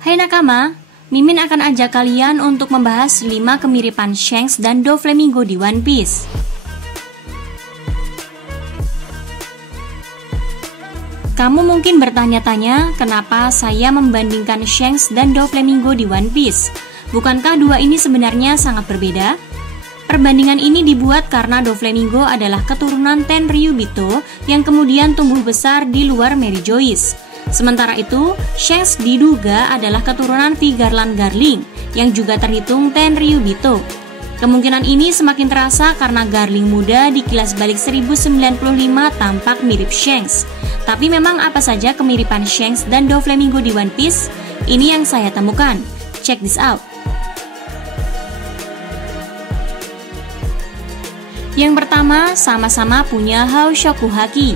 Hai nakama, Mimin akan ajak kalian untuk membahas 5 kemiripan Shanks dan Doflamingo di One Piece. Kamu mungkin bertanya-tanya kenapa saya membandingkan Shanks dan Doflamingo di One Piece. Bukankah dua ini sebenarnya sangat berbeda? Perbandingan ini dibuat karena Doflamingo adalah keturunan Tenryubito yang kemudian tumbuh besar di luar Mary Joyce. Sementara itu, Shanks diduga adalah keturunan V. Garland Garling yang juga terhitung Tenryubito. Kemungkinan ini semakin terasa karena Garling muda di Kilas Balik 1095 tampak mirip Shanks. Tapi memang apa saja kemiripan Shanks dan Doflamingo di One Piece? Ini yang saya temukan. Check this out. Yang pertama, sama-sama punya Haoshoku Haki.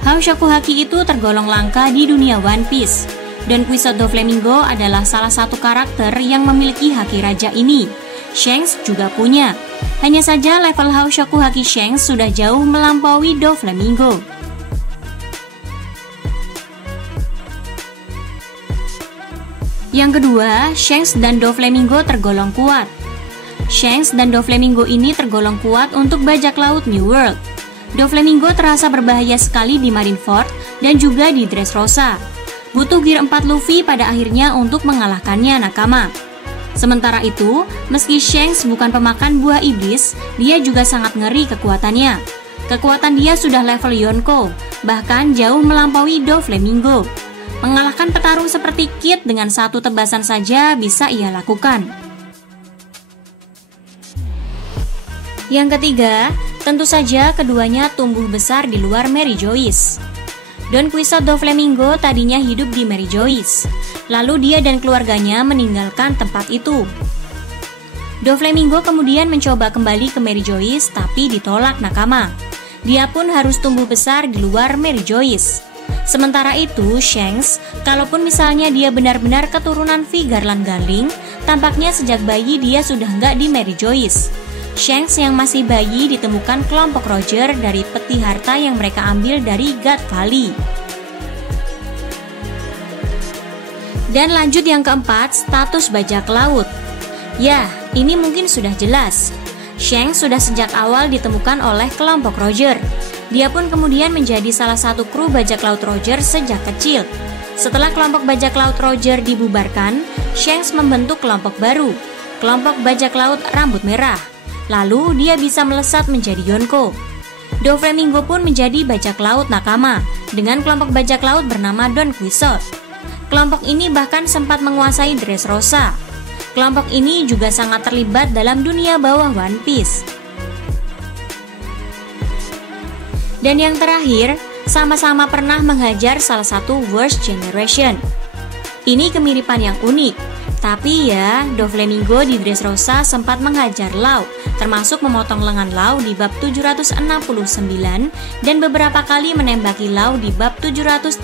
Haoshoku Haki itu tergolong langka di dunia One Piece. Don Quixote Doflamingo adalah salah satu karakter yang memiliki haki raja ini. Shanks juga punya. Hanya saja level Haoshoku Haki Shanks sudah jauh melampaui Doflamingo. Yang kedua, Shanks dan Doflamingo tergolong kuat. Shanks dan Doflamingo ini tergolong kuat untuk bajak laut New World. Doflamingo terasa berbahaya sekali di Marineford dan juga di Dressrosa. Butuh Gear 4 Luffy pada akhirnya untuk mengalahkannya nakama. Sementara itu, meski Shanks bukan pemakan buah iblis, dia juga sangat ngeri kekuatannya. Kekuatan dia sudah level Yonko, bahkan jauh melampaui Doflamingo. Mengalahkan petarung seperti Kid dengan satu tebasan saja bisa ia lakukan. Yang ketiga, tentu saja keduanya tumbuh besar di luar Mary Joyce. Don Quixote Doflamingo tadinya hidup di Mary Joyce, lalu dia dan keluarganya meninggalkan tempat itu. Doflamingo kemudian mencoba kembali ke Mary Joyce tapi ditolak nakama. Dia pun harus tumbuh besar di luar Mary Joyce. Sementara itu, Shanks, kalaupun misalnya dia benar-benar keturunan V. Garland Garling, tampaknya sejak bayi dia sudah nggak di Mary Joyce. Shanks yang masih bayi ditemukan kelompok Roger dari peti harta yang mereka ambil dari God Valley. Dan lanjut yang keempat, status bajak laut. Ya, ini mungkin sudah jelas. Shanks sudah sejak awal ditemukan oleh kelompok Roger. Dia pun kemudian menjadi salah satu kru bajak laut Roger sejak kecil. Setelah kelompok bajak laut Roger dibubarkan, Shanks membentuk kelompok baru, kelompok bajak laut rambut merah. Lalu dia bisa melesat menjadi Yonko. Doflamingo pun menjadi bajak laut nakama dengan kelompok bajak laut bernama Don Quixote. Kelompok ini bahkan sempat menguasai Dressrosa. Kelompok ini juga sangat terlibat dalam dunia bawah One Piece. Dan yang terakhir, sama-sama pernah menghajar salah satu Worst Generation. Ini kemiripan yang unik. Tapi ya, Doflamingo di Dressrosa sempat menghajar Law, termasuk memotong lengan Law di bab 769 dan beberapa kali menembaki Law di bab 780.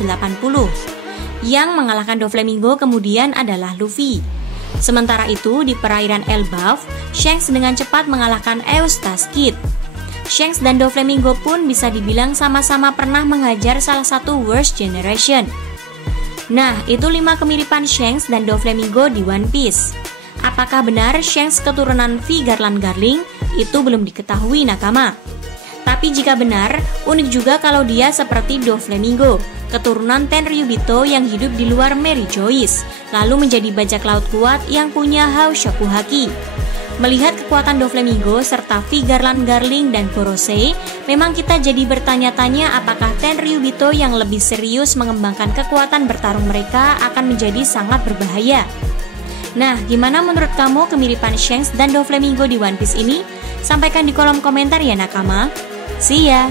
Yang mengalahkan Doflamingo kemudian adalah Luffy. Sementara itu, di perairan Elbaf, Shanks dengan cepat mengalahkan Eustace Kid. Shanks dan Doflamingo pun bisa dibilang sama-sama pernah menghajar salah satu Worst Generation. Nah, itu 5 kemiripan Shanks dan Doflamingo di One Piece. Apakah benar Shanks keturunan V. Garland Garling? Itu belum diketahui nakama. Tapi jika benar, unik juga kalau dia seperti Doflamingo, keturunan Tenryubito yang hidup di luar Mary Joyce, lalu menjadi bajak laut kuat yang punya Haoshoku Haki. Melihat kekuatan Doflamingo serta V. Garland Garling dan Gorosei, memang kita jadi bertanya-tanya apakah Tenryubito yang lebih serius mengembangkan kekuatan bertarung mereka akan menjadi sangat berbahaya. Nah, gimana menurut kamu kemiripan Shanks dan Doflamingo di One Piece ini? Sampaikan di kolom komentar ya nakama. See ya!